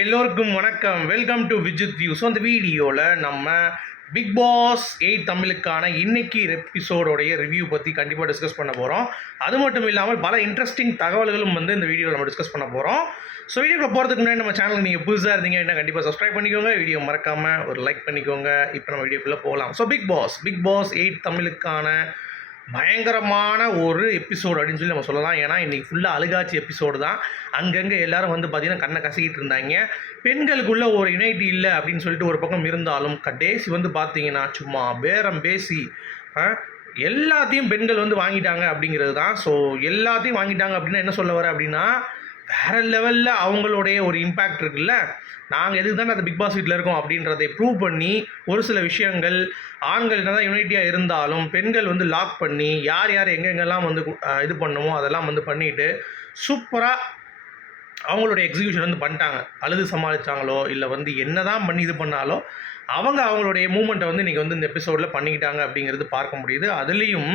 எல்லோருக்கும் வணக்கம். Welcome to Vijith view so அந்த வீடியோவில் நம்ம பிக் பாஸ் எயிட் தமிழுக்கான இன்னைக்கு எபிசோடோடைய ரிவ்யூ பற்றி கண்டிப்பாக டிஸ்கஸ் பண்ண போகிறோம் அது மட்டும் இல்லாமல் பல இன்ட்ரெஸ்டிங் தகவல்களும் வந்து இந்த வீடியோவில் நம்ம டிஸ்கஸ் பண்ண போகிறோம் ஸோ வீடியோவில் போகிறதுக்கு முன்னாடி நம்ம சேனலுக்கு நீங்கள் புதுசாக இருந்தீங்கன்னா கண்டிப்பாக சப்ஸ்கிரைப் பண்ணிக்கோங்க. வீடியோ மறக்காமல் ஒரு லைக் பண்ணிக்கோங்க. இப்போ நம்ம வீடியோக்குள்ளே போகலாம் so big boss big boss eight தமிழுக்கான பயங்கரமான ஒரு எபிசோடு அப்படின்னு சொல்லி நம்ம சொல்லலாம். ஏன்னா இன்றைக்கி ஃபுல்லாக அழுகாட்சி எபிசோடு தான். அங்கங்கே எல்லாரும் வந்து பார்த்திங்கன்னா கண்ணை கசக்கிட்டு இருந்தாங்க. பெண்களுக்குள்ள ஒரு யுனைட்டி இல்லை அப்படின்னு சொல்லிட்டு ஒரு பக்கம் இருந்தாலும் கடைசி வந்து பார்த்தீங்கன்னா சும்மா பேரம் பேசி ஆ, எல்லாத்தையும் பெண்கள் வந்து வாங்கிட்டாங்க அப்படிங்கிறது தான். ஸோ எல்லாத்தையும் வாங்கிட்டாங்க அப்படின்னா என்ன சொல்ல வர அப்படின்னா வேற லெவலில் அவங்களுடைய ஒரு இம்பேக்ட் இருக்குல்ல? நாங்கள் எதுக்கு தானே அந்த பிக் பாஸ் வீட்டில் இருக்கோம் அப்படின்றதை ப்ரூவ் பண்ணி ஒரு சில விஷயங்கள் ஆண்கள் என்ன தான் யூனிட்டியாக இருந்தாலும் பெண்கள் வந்து லாக் பண்ணி யார் யார் எங்கெங்கெல்லாம் வந்து இது பண்ணுமோ அதெல்லாம் வந்து பண்ணிட்டு சூப்பராக அவங்களுடைய எக்ஸிக்யூஷன் வந்து பண்ணிட்டாங்க. அழுது சமாளித்தாங்களோ இல்லை வந்து என்ன தான் பண்ணி இது பண்ணாலோ அவங்க அவங்களுடைய மூமெண்ட்டை வந்து இன்றைக்கி வந்து இந்த எபிசோடில் பண்ணிக்கிட்டாங்க அப்படிங்கிறது பார்க்க முடியுது. அதுலேயும்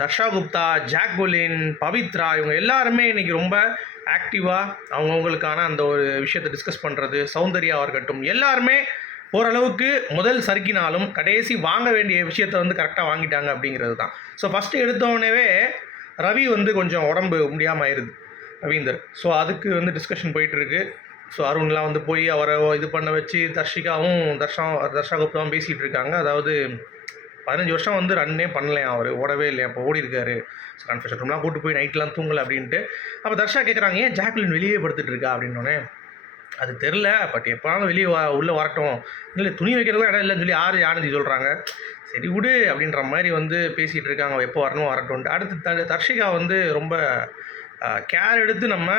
தர்ஷா குப்தா ஜாக்பொலின் பவித்ரா இவங்க எல்லாருமே இன்றைக்கி ரொம்ப ஆக்டிவாக அவங்கவுங்களுக்கான அந்த ஒரு விஷயத்தை டிஸ்கஸ் பண்ணுறது சௌந்தர்யாவாக இருக்கட்டும் எல்லாருமே ஓரளவுக்கு முதல் சறுக்கினாலும் கடைசி வாங்க வேண்டிய விஷயத்தை வந்து கரெக்டாக வாங்கிட்டாங்க அப்படிங்கிறது தான். ஸோ ஃபஸ்ட்டு எடுத்தோடனேவே ரவி வந்து கொஞ்சம் உடம்பு முடியாமல் ஆயிடுது ரவீந்தர். ஸோ அதுக்கு வந்து டிஸ்கஷன் போயிட்டுருக்கு. ஸோ அருண்லாம் வந்து போய் அவரை இது பண்ண வச்சு தர்ஷிகாவும் தர்ஷா தர்ஷா குப்தாவும் பேசிகிட்டு இருக்காங்க அதாவது பதினஞ்சு வருஷம் வந்து ரன்னே பண்ணலையா அவர்? ஓடவே இல்லையா? அப்போ ஓடி இருக்காரு கன்ஃபெஷன் ரூம்லாம் கூட்டு போய் நைட்லாம் தூங்கலை அப்படின்ட்டு. அப்போ தர்ஷா கேட்குறாங்க ஏன் ஜாக்லின் வெளியே படுத்துட்டு இருக்கா அப்படின்னோடனே அது தெரில பட் எப்போனாலும் வெளியே வா உள்ளே வரட்டும். இல்லை துணி வைக்கிறதுக்கும் இடம் இல்லைன்னு சொல்லி ஆறு ஆனந்தி சொல்கிறாங்க சரி விடு அப்படின்ற மாதிரி வந்து பேசிகிட்டு இருக்காங்க. எப்போ வரணும் வரட்டும்ட்டு அடுத்து த தர்ஷிகா வந்து ரொம்ப கேர் எடுத்து நம்ம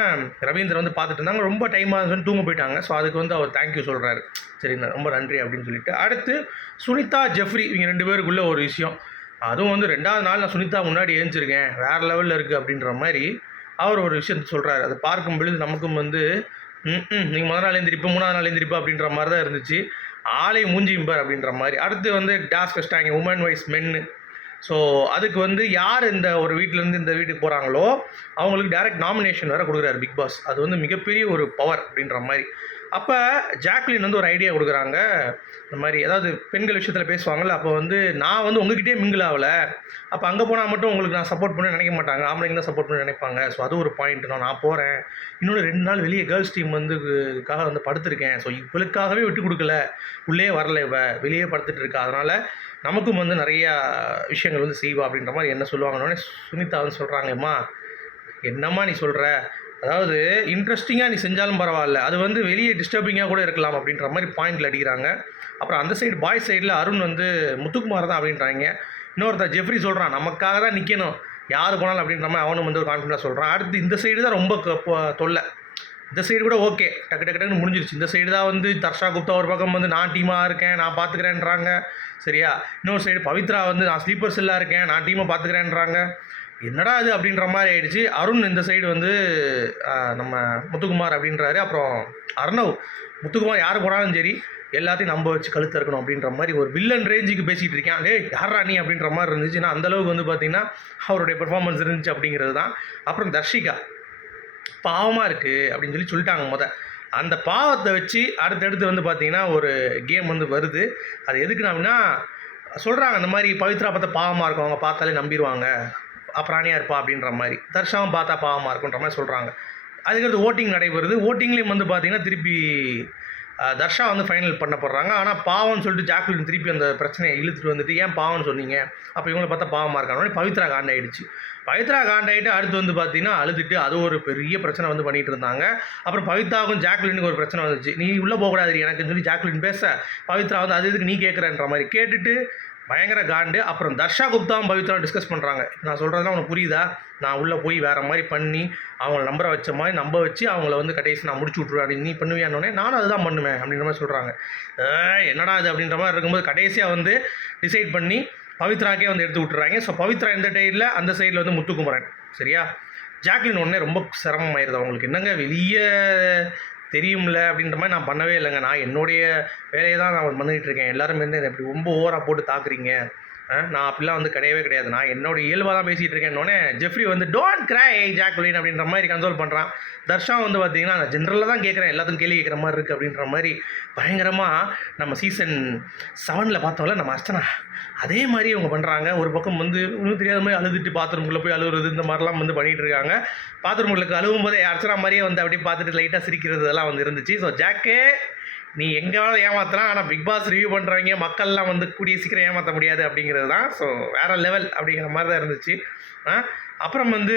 ரவீந்திரன் வந்து பார்த்துட்டு இருந்தாங்க. ரொம்ப டைம் ஆகுதுன்னு தூங்க போயிட்டாங்க. ஸோ அதுக்கு வந்து அவர் தேங்க்யூ சொல்கிறாரு சரி ரொம்ப நன்றி அப்படின்னு சொல்லிட்டு. அடுத்து சுனிதா ஜெஃப்ரி இவங்க ரெண்டு பேருக்குள்ள ஒரு விஷயம். அதுவும் வந்து ரெண்டாவது நாள் நான் சுனிதா முன்னாடி எழுந்திருக்கேன். வேறு லெவலில் இருக்குது அப்படின்ற மாதிரி அவர் ஒரு விஷயம் சொல்கிறாரு அதை பார்க்கும் பொழுது நமக்கும் வந்து ம் நீங்கள் முதல் நாள் எழுந்திரிப்பா மூணாவது நாள் எழுந்திரிப்பா அப்படின்ற மாதிரி தான் இருந்துச்சு. ஆளை மூஞ்சிம்பார் அப்படின்ற மாதிரி. அடுத்து வந்து டாஸ்க் கஷ்டாங்க உமன் வைஸ் மென்னு ஸோ அதுக்கு வந்து யார் இந்த ஒரு வீட்டிலேருந்து இந்த வீட்டுக்கு போகிறாங்களோ அவங்களுக்கு டைரக்ட் நாமினேஷன் வேறு கொடுக்குறாரு பிக் பாஸ் அது வந்து மிகப்பெரிய ஒரு பவர் அப்படின்ற மாதிரி. அப்போ ஜாக்லின் வந்து ஒரு ஐடியா கொடுக்குறாங்க. இந்த மாதிரி ஏதாவது பெண்கள் விஷயத்தில் பேசுவாங்கள்ல அப்போ வந்து நான் வந்து உங்ககிட்டயே மிங்கிள் ஆகலை. அப்போ அங்கே போனால் மட்டும் உங்களுக்கு நான் சப்போர்ட் பண்ண நினைக்க மாட்டாங்க. ஆம்பளைங்க தான் சப்போர்ட் பண்ண நினைப்பாங்க. ஸோ அது ஒரு பாயிண்ட் நான் நான் போகிறேன் இன்னொன்று ரெண்டு நாள் வெளியே கேர்ள்ஸ் டீம் வந்துக்காக வந்து படுத்திருக்கேன். ஸோ இவளுக்காகவே விட்டு கொடுக்கல. உள்ளே வரல இவ. வெளியே படுத்துட்டு இருக்கா. அதனால் நமக்கும் வந்து நிறையா விஷயங்கள் வந்து செய்வா அப்படின்ற மாதிரி என்ன சொல்லுவாங்கன்னு சுனிதா வந்து சொல்கிறாங்கம்மா என்னம்மா நீ சொல்கிற அதாவது இன்ட்ரெஸ்டிங்காக நீ செஞ்சாலும் பரவாயில்ல. அது வந்து வெளியே டிஸ்டர்பிங்காக கூட இருக்கலாம் அப்படின்ற மாதிரி பாயிண்டில் அடிக்கிறாங்க. அப்புறம் அந்த சைடு பாய் சைடில் அருண் வந்து முத்துக்குமார் தான் அப்படின்றாங்க. இன்னொருத்தர் ஜெஃப்ரி சொல்கிறான் நமக்காக தான் நிற்கணும் யார் போனாலும் அப்படின்ற மாதிரி அவனும் வந்து ஒரு கான்ஃபிடண்டாக சொல்கிறான் அடுத்து இந்த சைடு தான் ரொம்ப தொல்லை. இந்த சைடு கூட ஓகே டக்கு டக்கு டக்குன்னு முடிஞ்சிருச்சு. இந்த சைடு தான் வந்து தர்ஷா குப்தா ஒரு பக்கம் வந்து நான் டீமாக இருக்கேன் நான் பார்த்துக்கிறேன்றாங்க சரியா? இன்னொரு சைடு பவித்ரா வந்து நான் ஸ்லீப்பர் செல்லாக இருக்கேன் நான் டீமை பார்த்துக்கிறேன்றாங்க என்னடா இது அப்படின்ற மாதிரி ஆயிடுச்சு. அருண் இந்த சைடு வந்து நம்ம முத்துக்குமார் அப்படின்றாரு. அப்புறம் அர்ணவ் முத்துக்குமார் யார் போனாலும் சரி எல்லாத்தையும் நம்ப வச்சு கழுத்து இருக்கணும் அப்படின்ற மாதிரி ஒரு வில்லன் ரேஞ்சுக்கு பேசிகிட்டு இருக்கேன். டே யாரா நீ? அப்படின்ற மாதிரி இருந்துச்சு. ஏன்னா அந்த அளவுக்கு வந்து பார்த்தீங்கன்னா அவருடைய பெர்ஃபார்மன்ஸ் இருந்துச்சு அப்படிங்கிறது தான். அப்புறம் தர்ஷிகா பாவமாக இருக்குது அப்படின்னு சொல்லி சொல்லிட்டாங்க மொதல் அந்த பாவத்தை வச்சு அடுத்தடுத்து வந்து பார்த்திங்கன்னா ஒரு கேம் வந்து வருது. அது எதுக்குன்னா அப்படின்னா சொல்கிறாங்க அந்த மாதிரி பவித்ரா பார்த்தா பாவமாக இருக்கும். அவங்க பார்த்தாலே நம்பிடுவாங்க அப்புறாணியாக இருப்பா அப்படின்ற மாதிரி. தர்ஷாவும் பார்த்தா பாவமாக இருக்குன்ற மாதிரி சொல்கிறாங்க அதுக்கடுத்து ஓட்டிங் நடைபெறுது. ஓட்டிங்லேயும் வந்து பார்த்தீங்கன்னா திருப்பி தர்ஷா வந்து ஃபைனல் பண்ண போடுறாங்க ஆனால் பாவம்னு சொல்லிட்டு ஜாக்குலின் திருப்பி அந்த பிரச்சனையை இழுத்துட்டு வந்துட்டு ஏன் பாவம்னு சொன்னீங்க? அப்போ இவங்களை பார்த்தா பாவமாக இருக்காங்க. பவித்ரா காண்டாயிடுச்சு பவித்ரா காண்டாயிட்டு அடுத்து வந்து பார்த்தீங்கன்னா அழுதுட்டு அது ஒரு பெரிய பிரச்சனை வந்து பண்ணிட்டு இருந்தாங்க. அப்புறம் பவித்ராவுக்கும் ஜாக்லினுக்கு ஒரு பிரச்சனை வந்துச்சு. நீ உள்ளே போகக்கூடாது எனக்குன்னு சொல்லி ஜாக்லின் பேச பவித்ரா வந்து அது இதுக்கு நீ கேட்குறன்ற மாதிரி கேட்டுட்டு பயங்கர காண்டு. அப்புறம் தர்ஷா குப்தாவும் பவித்ராவும் டிஸ்கஸ் பண்ணுறாங்க நான் சொல்கிறதுலாம் உனக்கு புரியுதா? நான் உள்ளே போய் வேறு மாதிரி பண்ணி அவங்கள நம்பரை வச்ச மாதிரி நம்ப வச்சு அவங்கள வந்து கடைசி நான் முடிச்சு விட்ருவேன் அப்படின்னு நீ பண்ணுவியானோடனே நானும் அதுதான் பண்ணுவேன் அப்படின்ற மாதிரி சொல்கிறாங்க என்னடா இது அப்படின்ற மாதிரி இருக்கும்போது கடைசியாக வந்து டிசைட் பண்ணி பவித்ராக்கே வந்து எடுத்து விட்டுறாங்க. ஸோ பவித்ரா எந்த டைடில் அந்த சைடில் வந்து முத்துக்குமரன். சரியா? ஜாக்லின் உடனே ரொம்ப சிரமமாயிருது அவங்களுக்கு. என்னங்க வெளியே தெரியும்ல அப்படின்ற மாதிரி நான் பண்ணவே இல்லைங்க. நான் என்னுடைய வேலையை தான் நான் பண்ணிகிட்டு இருக்கேன். எல்லாரும் என்னை இப்படி ரொம்ப ஓவராக போட்டு தாக்குறீங்க. நான் அப்படிலாம் வந்து கிடையவே கிடையாது. நான் என்னோட இயல்பாக தான் பேசிகிட்டு இருக்கேன்னொடனே ஜெஃப்ரி வந்து டோன்ட் கிரை ஜாக்லின் அப்படின்ற மாதிரி கன்சோல் பண்ணுறான் தர்ஷா வந்து பார்த்தீங்கன்னா நான் ஜென்ரலாக தான் கேட்குறேன் எல்லாத்துக்கும் கேள்வி கேட்குற மாதிரி இருக்குது அப்படின்ற மாதிரி பயங்கரமாக நம்ம சீசன் செவனில் பார்த்தோம்ல நம்ம அர்ச்சனா அதே மாதிரி இவங்க பண்ணுறாங்க ஒரு பக்கம் வந்து ஒன்றும் தெரியாத மாதிரி அழுதுட்டு பாத்ரூம்குள்ளே போய் அழுகுறது இந்த மாதிரிலாம் வந்து பண்ணிகிட்டு இருக்காங்க. பாத்ரூம்களுக்கு அழுவும் போதே அர்ச்சனா மாதிரியே வந்து அப்படியே பார்த்துட்டு லைட்டாக சிரிக்கிறது இதெல்லாம் வந்து இருந்துச்சு. ஸோ ஜாக்கே நீ எங்கே வேணாலும் ஏமாற்றலாம் ஆனால் பிக் பாஸ் ரிவ்யூ பண்ணுறவங்க மக்கள்லாம் வந்து கூடிய சீக்கிரம் ஏமாற்ற முடியாது அப்படிங்கிறது தான். ஸோ வேறு லெவல் அப்படிங்கிற மாதிரி தான் இருந்துச்சு. ஆ, அப்புறம் வந்து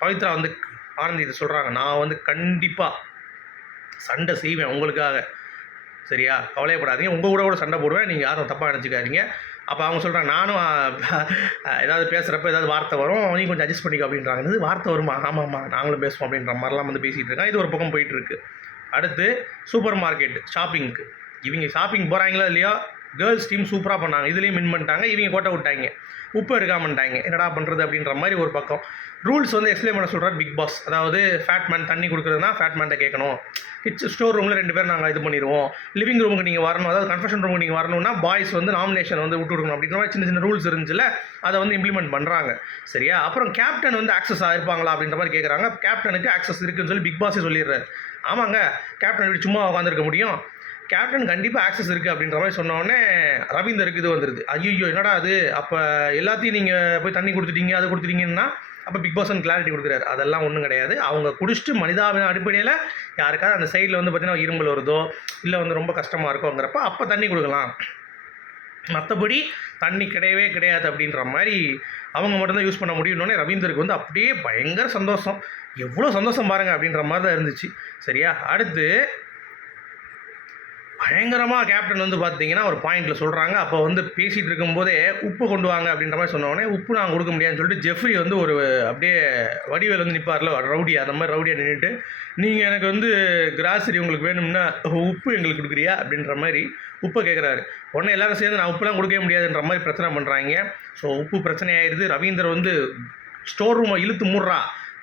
பவித்ரா வந்து ஆனந்த் இது சொல்கிறாங்க நான் வந்து கண்டிப்பாக சண்டை செய்வேன் உங்களுக்காக. சரியா? கவலையப்படாதீங்க. உங்கள் கூட கூட சண்டை போடுவேன். நீங்கள் யாரும் தப்பாக நினச்சிக்காதீங்க. அப்போ அவங்க சொல்கிறாங்க நானும் ஏதாவது பேசுகிறப்ப ஏதாவது வார்த்தை வரும் நீ கொஞ்சம் அட்ஜஸ்ட் பண்ணிக்கோ அப்படின்றாங்க. வார்த்தை வருமா? ஆமாம்மா நாங்களும் பேசுவோம் அப்படின்ற மாதிரிலாம் வந்து பேசிகிட்டு இருக்காங்க. இது ஒரு பக்கம் போயிட்டுருக்கு அடுத்து சூப்பர் மார்க்கெட் ஷாப்பிங்க்கு. இவங்க ஷாப்பிங் போகிறாங்களோ இல்லையோ? கேர்ள்ஸ் டீம் சூப்பராக பண்ணாங்க. இதுலேயும் வின் பண்ணிட்டாங்க. இவங்க கோட்டை விட்டாங்க. உப்பு எடுக்காமட்டாங்க என்னடா பண்ணுறது அப்படின்ற மாதிரி ஒரு பக்கம். ரூல்ஸ் வந்து எக்ஸ்பிளைன் பண்ண சொல்கிறார் பிக் பாஸ் அதாவது ஃபேட் மேன் தண்ணி கொடுக்குறதுனா ஃபேட் மேன்ட்ட கேட்கணும். கிச் ஸ்டோர் ரூமில் ரெண்டு பேர் நாங்கள் இது பண்ணிடுவோம். லிவிங் ரூமுக்கு நீங்கள் வரணும். அதாவது கன்ஃபெஷன் ரூமுக்கு நீங்கள் வரணும்னா பாய்ஸ் வந்து நாமினேஷன் வந்து விட்டு கொடுக்கணும். அப்படின்ற மாதிரி சின்ன சின்ன ரூல்ஸ் இருந்துச்சுல அதை வந்து இம்ப்ளிமெண்ட் பண்ணுறாங்க சரியா? அப்புறம் கேப்டன் வந்து ஆக்சஸ் ஆகிருப்பாங்களா அப்படின்ற மாதிரி கேட்குறாங்க கேப்டனுக்கு ஆக்சஸ் இருக்குன்னு சொல்லி பிக் பாஸே சொல்லிடுறாரு. ஆமாங்க கேப்டன் இப்படி சும்மா உட்காந்துருக்க முடியும்? கேப்டன் கண்டிப்பாக ஆக்சஸ் இருக்குது அப்படின்ற மாதிரி சொன்னோடனே ரவீந்தருக்கு இது வந்துடுது ஐயோ என்னடா அது? அப்போ எல்லாத்தையும் நீங்கள் போய் தண்ணி கொடுத்துட்டீங்க அது கொடுத்துட்டீங்கன்னா அப்போ பிக் பாஸ் வந்து கிளாரிட்டி கொடுக்குறாரு. அதெல்லாம் ஒன்றும் கிடையாது. அவங்க குடிச்சிட்டு மனிதாபின அடிப்படையில் யாருக்காவது அந்த சைடில் வந்து பார்த்தீங்கன்னா இரும்பல் வருதோ இல்லை வந்து ரொம்ப கஷ்டமாக இருக்கோங்கிறப்ப அப்போ தண்ணி கொடுக்கலாம். மற்றபடி தண்ணி கிடையவே கிடையாது அப்படின்ற மாதிரி அவங்க மட்டும்தான் யூஸ் பண்ண முடியும்னோடனே ரவீந்தருக்கு வந்து அப்படியே பயங்கர சந்தோஷம். எவ்வளோ சந்தோஷம் பாருங்கள் அப்படின்ற மாதிரி தான் இருந்துச்சு. சரியா? அடுத்து பயங்கரமாக கேப்டன் வந்து பார்த்தீங்கன்னா ஒரு பாயிண்டில் சொல்கிறாங்க அப்போ வந்து பேசிகிட்டு இருக்கும்போதே உப்பு கொண்டு வாங்க அப்படின்ற மாதிரி சொன்னோடனே உப்பு நாங்கள் கொடுக்க முடியாதுன்னு சொல்லிட்டு ஜெஃப்ரி வந்து ஒரு அப்படியே வடிவேல் வந்து நிற்பார்ல ரவுடி அந்த மாதிரி ரவுடியாக நின்றுட்டு நீங்கள் எனக்கு வந்து கிராசரி உங்களுக்கு வேணும்னா உப்பு எங்களுக்கு கொடுக்குறியா? அப்படின்ற மாதிரி உப்பை கேட்குறாரு உடனே எல்லாரும் சேர்ந்து நான் உப்புலாம் கொடுக்கவே முடியாதுன்ற மாதிரி பிரச்சனை பண்ணுறாங்க ஸோ உப்பு பிரச்சனை ஆயிடுது. ரவீந்தர் வந்து ஸ்டோர் ரூமை இழுத்து மூடுறா.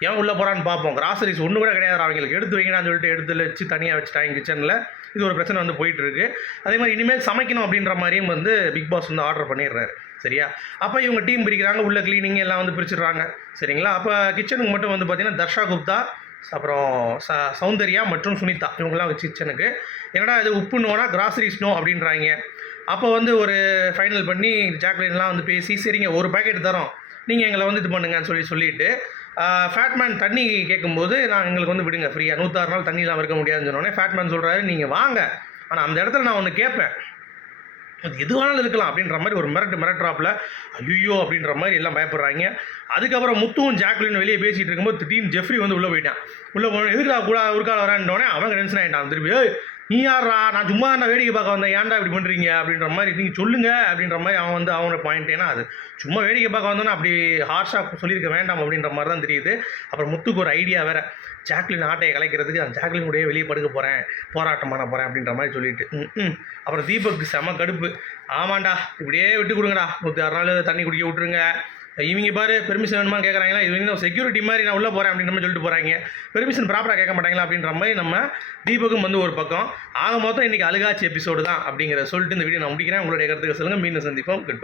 ஏன் உள்ளே போகிறான்னு பார்ப்போம். கிராசரிஸ் ஒன்று கூட கிடையாது அவங்களுக்கு. எடுத்து வைங்கன்னு சொல்லிட்டு எடுத்து வச்சு தனியாக வச்சுட்டாங்க கிச்சனில் இது ஒரு பிரச்சனை வந்து போயிட்டு இருக்கு. அதே மாதிரி இனிமேல் சமைக்கணும் அப்படின்ற மாதிரியும் வந்து பிக் பாஸ் வந்து ஆர்டர் பண்ணிடுறாரு. சரியா? அப்போ இவங்க டீம் பிரிக்கிறாங்க. உள்ள க்ளீனிங் எல்லாம் வந்து பிரிச்சிடுறாங்க. சரிங்களா? அப்போ கிச்சனுக்கு மட்டும் வந்து பார்த்தீங்கன்னா தர்ஷா குப்தா அப்புறம் ச சௌந்தர்யா மற்றும் சுனிதா. இவங்கெல்லாம் வச்சு கிச்சனுக்கு என்னடா இது உப்பு நோனா கிராசரிஸ் நோ அப்படின்றாங்க. அப்போ வந்து ஒரு ஃபைனல் பண்ணி ஜாக்லின்லாம் வந்து பேசி சரிங்க ஒரு பாக்கெட் தரோம் நீங்கள் எங்களை வந்து இது பண்ணுங்கன்னு சொல்லி சொல்லிட்டு ஃபேட்மேன் தண்ணி கேட்கும்போது நான் எங்களுக்கு வந்து விடுங்க ஃப்ரீயாக நூற்றாறு நாள் தண்ணி இல்லாமல் இருக்க முடியாதுன்னு சொன்னோடனே ஃபேட்மேன் சொல்கிறாரு நீங்கள் வாங்க. ஆனால் அந்த இடத்துல நான் ஒன்று கேட்பேன் அது எதுவானாலும் இருக்கலாம். அப்படின்ற மாதிரி ஒரு மிரட்டு மிரட்டுறாப்புல ஐயோ அப்படின்ற மாதிரி எல்லாம் பயப்படுறாங்க. அதுக்கப்புறம் முத்துவும் ஜாக்லின் வெளியே பேசிகிட்டு இருக்கும்போது திடீர்னு ஜெஃப்ரி வந்து உள்ளே போயிட்டான். உள்ளே போனோம் எதுக்கு கூட ஒரு கால வரான்டோடனே அவங்க டென்ஷன் ஆகிட்டான் திருப்பி நீ யாரா நான் சும்மா நான் வேடிக்கை பார்க்க வந்தேன். ஏன்டா இப்படி பண்ணுறீங்க அப்படின்ற மாதிரி நீங்கள் சொல்லுங்கள் அப்படின்ற மாதிரி அவன் வந்து அவனோட பாயிண்ட் ஏன்னா அது சும்மா வேடிக்கை பார்க்க வந்தோன்னா அப்படி ஹார்ஷாக சொல்லியிருக்க வேண்டாம் அப்படின்ற மாதிரி தான் தெரியுது. அப்புறம் முத்துக்கு ஒரு ஐடியா வேற. ஜாக்லின் ஆட்டையை கலைக்கிறதுக்கு அந்த ஜாக்லின் கூடயே வெளியே படுக்க போகிறேன் போராட்டம் பண்ண போகிறேன் அப்படின்ற மாதிரி சொல்லிட்டு. ம், ம். அப்புறம் தீபக் செம கடுப்பு. ஆமாண்டா இப்படியே விட்டு கொடுங்கடா. நூற்றி ஆறு நாள் தண்ணி குடிக்க விட்ருங்க இவங்க பாரு பெர்மிஷன் வேணுமா கேட்குறாங்களா இவங்க செக்யூரிட்டி மாதிரி நான் உள்ளே போகிறேன் அப்படின்ற மாதிரி சொல்லிட்டு போகிறாங்க பெர்மிஷன் ப்ராப்பராக கேட்க மாட்டாங்களா அப்படின்ற மாதிரி நம்ம தீபக்கும் வந்து ஒரு பக்கம். ஆக மொத்தம் இன்றைக்கி அழுகாச்சி எபிசோடு தான் அப்படிங்கிறத சொல்லிட்டு இந்த வீடியோ நான் முடிக்கிறேன். உங்களுடைய கருத்துக்கு சொல்லுங்கள் மீண்டும் சந்திப்போம். குட்